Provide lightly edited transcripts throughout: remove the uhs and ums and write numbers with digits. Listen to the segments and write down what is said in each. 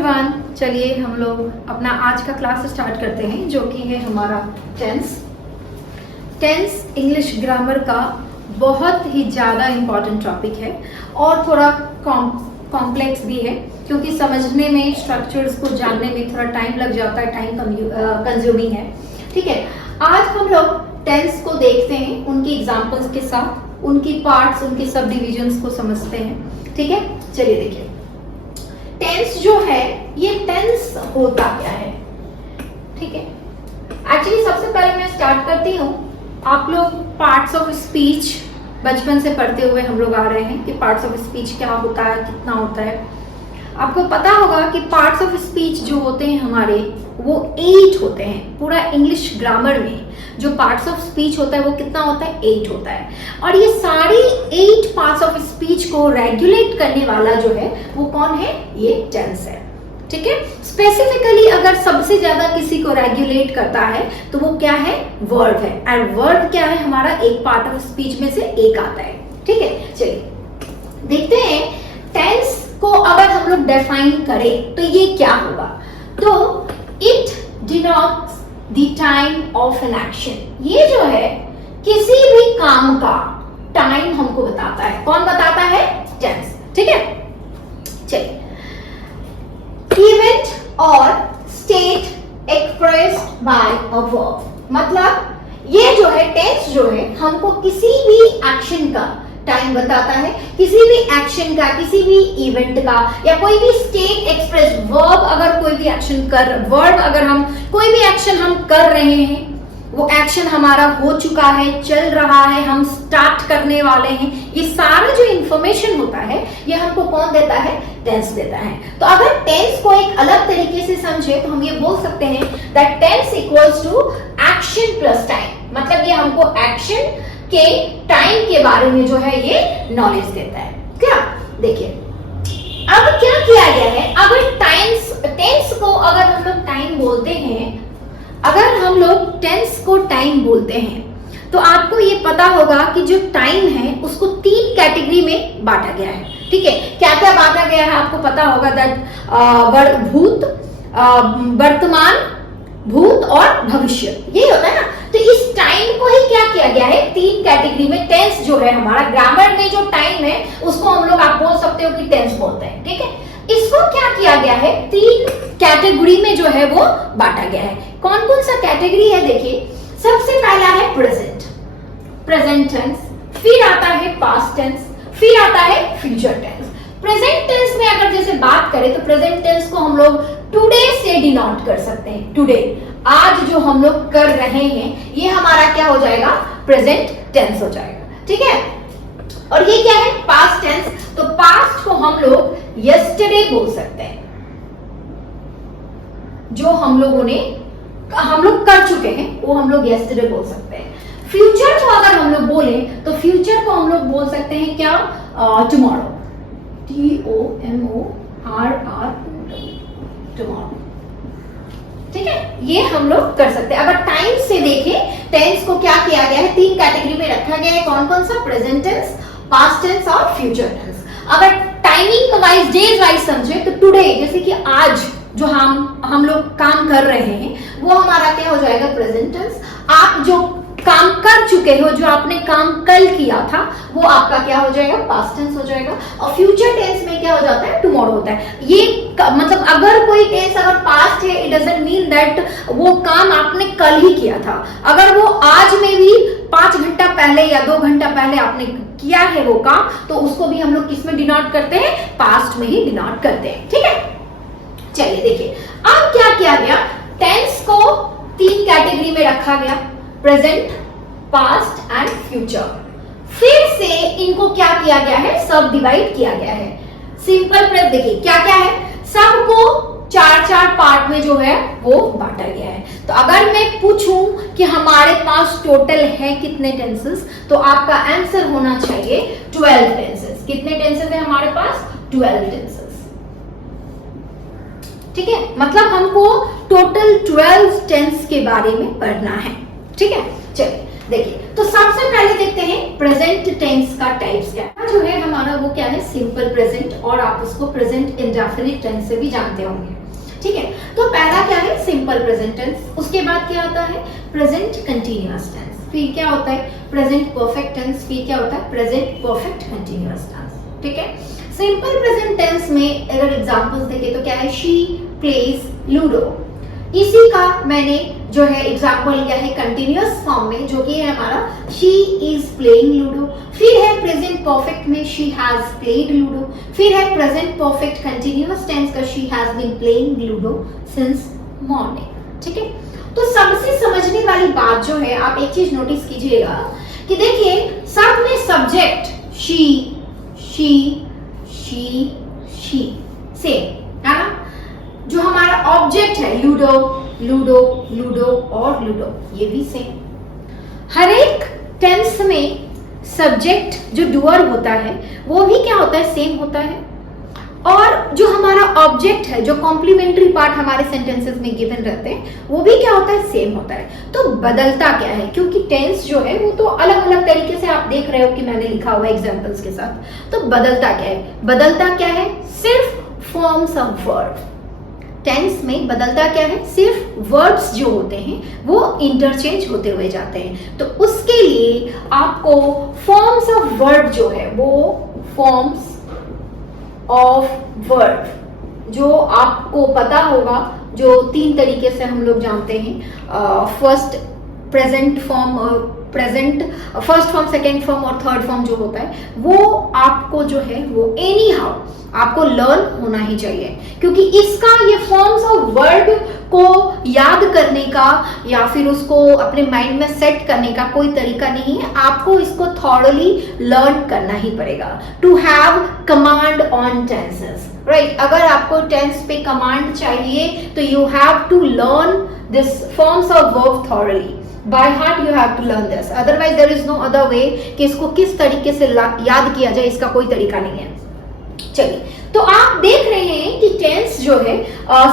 Everyone, चलिए हम लोग अपना आज का क्लास स्टार्ट करते हैं जो कि है हमारा टेंस इंग्लिश ग्रामर का बहुत ही ज़्यादा इम्पॉर्टेंट टॉपिक है और थोड़ा कॉम्प्लेक्स भी है क्योंकि समझने में, स्ट्रक्चर्स को जानने में थोड़ा टाइम लग जाता है, टाइम कंज्यूमिंग है। ठीक है, आज हम लोग टेंस को देखते हैं उनकी एग्जाम्पल्स के साथ, उनकी पार्ट्स, उनके सब डिविजन्स को समझते हैं। ठीक है, चलिए देखिए टेंस जो है, ये टेंस होता क्या है। ठीक है, एक्चुअली सबसे पहले मैं स्टार्ट करती हूँ। आप लोग पार्ट्स ऑफ स्पीच बचपन से पढ़ते हुए हम लोग आ रहे हैं कि पार्ट्स ऑफ स्पीच क्या होता है, कितना होता है। आपको पता होगा कि पार्ट्स ऑफ स्पीच जो होते हैं हमारे, वो 8 होते हैं। पूरा इंग्लिश ग्रामर में जो पार्ट्स ऑफ स्पीच होता है वो कितना होता है, 8 होता है। और ये सारी 8 पार्ट्स ऑफ स्पीच को रेगुलेट करने वाला जो है वो कौन है, ये टेंस है। ठीक है, स्पेसिफिकली अगर सबसे ज्यादा किसी को रेगुलेट करता है तो वो क्या है, वर्ब है। एंड वर्ब क्या है, हमारा एक पार्ट ऑफ स्पीच में से एक आता है। ठीक है, चलिए देखते हैं टेंस को अगर हम लोग डिफाइन करें तो ये क्या होगा। तो it denotes the time of an action. ये जो है किसी भी काम का टाइम हमको बताता है। कौन बताता है, टेंस। ठीक है, चलिए इवेंट और state expressed by a verb. मतलब ये जो है टेंस जो है हमको किसी भी एक्शन का टाइम बताता है, किसी भी एक्शन का, किसी भी इवेंट का, या कोई भी स्टेट एक्सप्रेस वर्ब, अगर कोई भी एक्शन हम कोई भी एक्शन हम कर रहे हैं, वो एक्शन हमारा हो चुका है, चल रहा है, हम स्टार्ट करने वाले हैं, ये सारा जो इंफॉर्मेशन होता है ये हमको कौन देता है, टेंस देता है। तो अगर टेंस को एक अलग तरीके से समझे तो हम ये बोल सकते हैं that tense equals to action plus time. मतलब ये हमको एक्शन के टाइम के बारे में जो है ये नॉलेज देता है। क्या, देखिए अब क्या किया गया है, अगर टेंस को अगर हम लोग टाइम बोलते हैं, अगर हम लोग टेंस को टाइम बोलते हैं तो आपको ये पता होगा कि जो टाइम है उसको 3 कैटेगरी में बांटा गया है। ठीक है, क्या क्या बांटा गया है आपको पता होगा, दैट भूत, वर्तमान, भूत और भविष्य, यही होता है ना। तो इस टाइम को ही क्या किया गया है, 3 कैटेगरी में। टेंस जो है हमारा ग्रामर में जो टाइम है उसको हम लोग, आप बोल सकते हो कि टेंस बोलते हैं। ठीक है, इसको क्या किया गया है, 3 कैटेगरी में जो है वो बांटा गया है। कौन कौन सा कैटेगरी है, देखिए सबसे पहला है प्रेजेंट टेंस, फिर आता है पास्ट टेंस, फिर आता है फ्यूचर टेंस। प्रेजेंट टेंस में अगर जैसे बात करें तो प्रेजेंट टेंस को हम लोग टुडे से डिनोट कर सकते हैं। टुडे, आज जो हम लोग कर रहे हैं ये हमारा क्या हो जाएगा, प्रेजेंट टेंस हो जाएगा। ठीक है, और ये क्या है, पास्ट टेंस। तो पास्ट को हम लोग यस्टरडे बोल सकते हैं, जो हम लोग कर चुके हैं वो हम लोग यस्टरडे बोल सकते हैं। फ्यूचर को अगर हम लोग बोले तो फ्यूचर को हम लोग बोल सकते हैं क्या, टुमारो, TOMORRO, टुमारो। ठीक है, ये हम लोग कर सकते हैं। अगर टाइम से देखें, टेंस को क्या किया गया है, 3 कैटेगरी में रखा गया है। कौन कौन सा, प्रेजेंट टेंस, पास्ट टेंस और फ्यूचर टेंस। अगर टाइमिंग वाइज, डेज वाइज समझे तो टुडे, जैसे कि आज जो हम लोग काम कर रहे हैं वो हमारा क्या हो जाएगा, प्रेजेंट टेंस। आप जो काम कर चुके हो, जो आपने काम कल किया था, वो आपका क्या हो जाएगा, पास्ट टेंस हो जाएगा। और फ्यूचर टेंस में क्या हो जाता है, टुमारो होता है। ये मतलब अगर कोई टेंस अगर पास्ट है, इट डजंट मीन दैट वो काम आपने कल ही किया था। अगर वो आज में भी 5 घंटा पहले या 2 घंटा पहले आपने किया है वो काम, तो उसको भी हम लोग किस में डिनोट करते हैं, पास्ट में ही डिनोट करते हैं। ठीक है, चलिए देखिए अब क्या किया गया, टेंस को 3 कैटेगरी में रखा गया, प्रेजेंट, पास्ट एंड फ्यूचर। फिर से इनको क्या किया गया है, सब डिवाइड किया गया है। सिंपल प्रेप देखिए क्या क्या है, सबको 4-4 पार्ट में जो है वो बांटा गया है। तो अगर मैं पूछूं कि हमारे पास टोटल है कितने टेंसेस, तो आपका आंसर होना चाहिए 12 टेंसेस। कितने टेंसेस है हमारे पास, 12 टेंसेस। ठीक है, मतलब हमको टोटल 12 टेंस के बारे में पढ़ना है। ठीक है, चलिए देखिए तो सबसे पहले देखते हैं प्रेजेंट टेंस का टाइप्स क्या है। जो है हमारा वो क्या है, सिंपल प्रेजेंट, और आप उसको प्रेजेंट इंडेफिनिट टेंस से भी जानते होंगे, ठीक है। तो पहला क्या है, सिंपल प्रेजेंट टेंस, उसके बाद क्या आता है, प्रेजेंट कंटीन्यूअस टेंस, फिर क्या होता है, प्रेजेंट परफेक्ट टेंस, फिर क्या होता है, प्रेजेंट परफेक्ट कंटीन्यूअस टेंस, ठीक है। सिंपल प्रेजेंट टेंस में अगर एग्जांपल्स देखें तो क्या है, शी प्लेज लूडो, इसी का मैंने जो है एग्जांपल लिया है कंटीन्यूअस फॉर्म में, जो कि है हमारा शी इज प्लेइंग लूडो। फिर है प्रेजेंट परफेक्ट में शी हैज प्लेड लूडो। फिर है प्रेजेंट परफेक्ट कंटीन्यूअस टेंस का she has been playing ludo since morning, ठीक है। तो सबसे समझने वाली बात जो है, आप एक चीज नोटिस कीजिएगा कि देखिए सब में सब्जेक्ट शी सेम है ना, जो हमारा ऑब्जेक्ट है लूडो लूडो लूडो और लूडो, ये भी सेम। हर एक टेंस में सब्जेक्ट जो डूअर होता है वो भी क्या होता है, सेम होता है, और जो हमारा ऑब्जेक्ट है, जो कॉम्प्लीमेंट्री पार्ट हमारे सेंटेंसेस में गिवन रहते हैं, वो भी क्या होता है, सेम होता है। तो बदलता क्या है, क्योंकि टेंस जो है वो तो अलग अलग तरीके से आप देख रहे हो कि मैंने लिखा हुआ एग्जांपल्स के साथ। तो बदलता क्या है, बदलता क्या है, सिर्फ फॉर्म्स ऑफ वर्ब। टेंस में बदलता क्या है, सिर्फ वर्ड्स जो होते हैं वो इंटरचेंज होते हुए जाते हैं। तो उसके लिए आपको फॉर्म्स ऑफ वर्ब जो है, वो फॉर्म्स ऑफ वर्ब जो आपको पता होगा, जो 3 तरीके से हम लोग जानते हैं, first present form, present first form, second form और थर्ड फॉर्म जो होता है, वो आपको जो है वो एनी हाउ आपको लर्न होना ही चाहिए, क्योंकि इसका ये फॉर्म्स ऑफ वर्ब को याद करने का या फिर उसको अपने माइंड में सेट करने का कोई तरीका नहीं है। आपको इसको थॉरली लर्न करना ही पड़ेगा to have command on tenses, right. अगर आपको टेंस पे कमांड चाहिए तो you have to learn this forms of verb thoroughly, by heart you have to learn this, otherwise there is no other way कि इसको किस तरीके से याद किया जाए, इसका कोई तरीका नहीं है। चलिए, तो आप देख रहे हैं कि टेंस जो है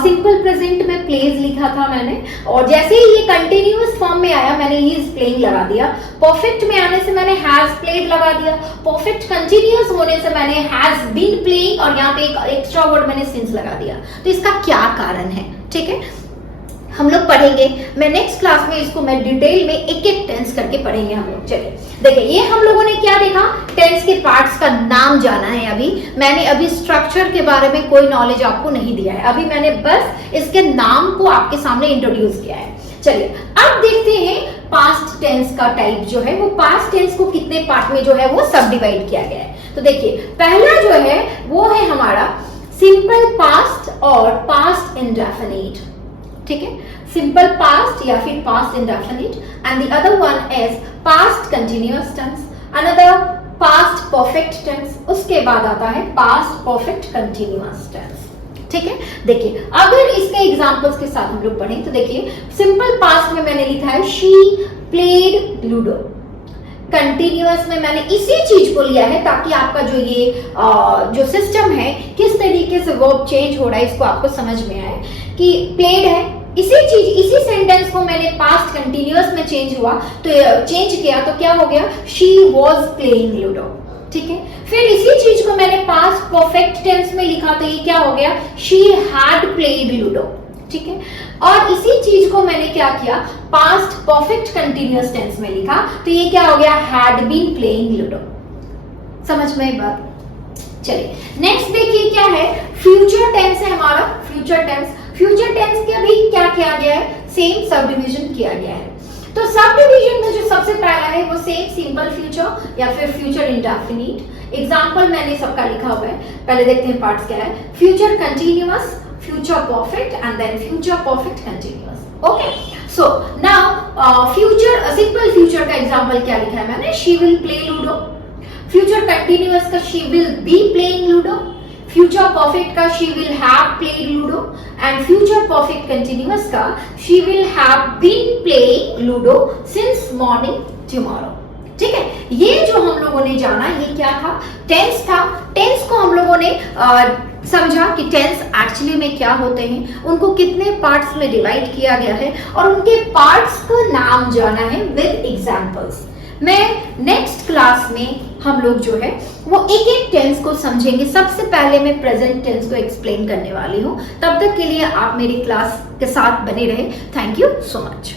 सिंपल प्रेजेंट में प्लेज लिखा था मैंने, और जैसे ही ये कंटिन्यूअस फॉर्म में आया मैंने ही इज प्लेइंग लगा दिया, परफेक्ट में आने से मैंने हैज प्लेड लगा दिया, परफेक्ट कंटिन्यूअस होने से मैंने हैज बीन प्लेइंग, और यहाँ पे एक एक्स्ट्रा वर्ड मैंने सिंस लगा दिया। तो इसका क्या कारण है, ठीक है, हम लोग पढ़ेंगे। मैं नेक्स्ट क्लास में इसको मैं डिटेल में एक एक टेंस करके पढ़ेंगे हम लोग। चलिए देखिए, ये हम लोगों ने क्या देखा, टेंस के पार्ट्स का नाम जाना है। अभी मैंने अभी स्ट्रक्चर के बारे में कोई नॉलेज आपको नहीं दिया है, अभी मैंने बस इसके नाम को आपके सामने इंट्रोड्यूस किया है। चलिए अब देखते हैं पास्ट टेंस का टाइप जो है, वो पास्ट टेंस को कितने पार्ट में जो है वो सब डिवाइड किया गया है। तो देखिए पहला जो है वो है हमारा सिंपल पास्ट और पास्ट इंडेफिनिट, ठीक है, सिंपल पास्ट या फिर past indefinite, and the other one is past continuous tense, another past perfect tense, उसके बाद आता है पास्ट परफेक्ट कंटिन्यूअस टेंस, ठीक है। देखिए अगर इसके एग्जांपल्स के साथ हम लोग पढ़ें तो देखिए सिंपल पास्ट में मैंने लिखा है शी प्लेड लूडो, कंटिन्यूअस में मैंने इसी चीज को लिया है ताकि आपका जो ये जो सिस्टम है किस तरीके से वर्ब चेंज हो रहा है इसको आपको समझ में आए कि प्लेड है, इसी चीज इसी सेंटेंस को मैंने पास्ट कंटिन्यूअस में चेंज हुआ तो चेंज किया तो क्या हो गया, शी वॉज प्लेइंग लूडो, ठीक है। फिर इसी चीज को मैंने पास्ट परफेक्ट टेंस में लिखा तो ये क्या हो गया, शी हैड प्लेड लूडो, ठीक है। और इसी चीज को मैंने क्या किया, पास्ट परफेक्ट कंटिन्यूअस टेंस में लिखा तो ये क्या हो गया, हैड बीन प्लेइंग लूडो। समझ में बात। चलिए नेक्स्ट देखिए क्या है, फ्यूचर टेंस है हमारा, फ्यूचर टेंस। फ्यूचर टेंस के अभी क्या किया गया है, सेम सब डिविजन किया गया है। तो सब डिविजन में जो सबसे पहला है वो सेम सिंपल फ्यूचर या फिर फ्यूचर इंडेफिनिट। एग्जांपल मैंने सबका लिखा हुआ है, पहले देखते हैं पार्ट्स क्या है, future continuous, future perfect and then future perfect continuous. Okay, so now future simple future का एग्जांपल क्या लिखा है मैंने, she will play ludo. Future continuous का she will be playing ludo, future perfect का she will have played ludo, and future perfect continuous का she will have been playing ludo since morning tomorrow, ठीक है। ये जो हम लोगों ने जाना ये क्या था, टेंस था। टेंस को हम लोगों ने समझा कि टेंस एक्चुअली में क्या होते हैं, उनको कितने पार्ट्स में डिवाइड किया गया है और उनके पार्ट्स का नाम जाना है विद एग्जांपल्स। मैं नेक्स्ट क्लास में हम लोग जो है वो एक एक टेंस को समझेंगे। सबसे पहले मैं प्रेजेंट टेंस को एक्सप्लेन करने वाली हूँ। तब तक के लिए आप मेरी क्लास के साथ बने रहे। Thank you so much.